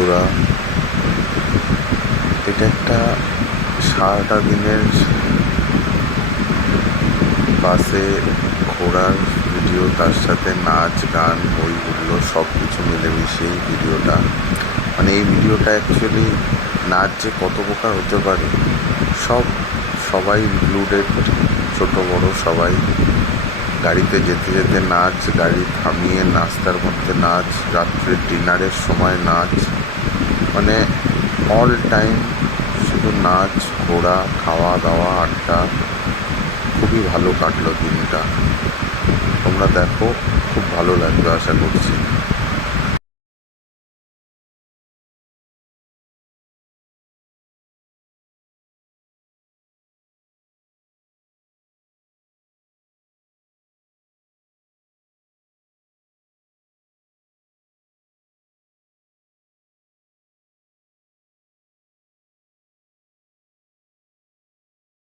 বন্ধুরা, এটা একটা সারাটা দিনের বাসে ঘোরার ভিডিও, তার সাথে নাচ গান হই হুল্লো সব কিছু মিলেমিশেই ভিডিওটা। মানে এই ভিডিওটা অ্যাকচুয়ালি নাচ যে কত প্রকার হতে পারে সবাই ইনক্লুডেড, ছোট বড় সবাই। গাড়িতে যেতে যেতে নাচ, গাড়ি থামিয়ে নাস্তার মধ্যে নাচ, রাত্রে ডিনারের সময় নাচ, মানে অল টাইম শুধু নাচ, ঘোরা, খাওয়া দাওয়া, আড্ডা। খুবই ভালো কাটলো দিনটা। তোমরা দেখো, খুব ভালো লাগবে আশা করছি।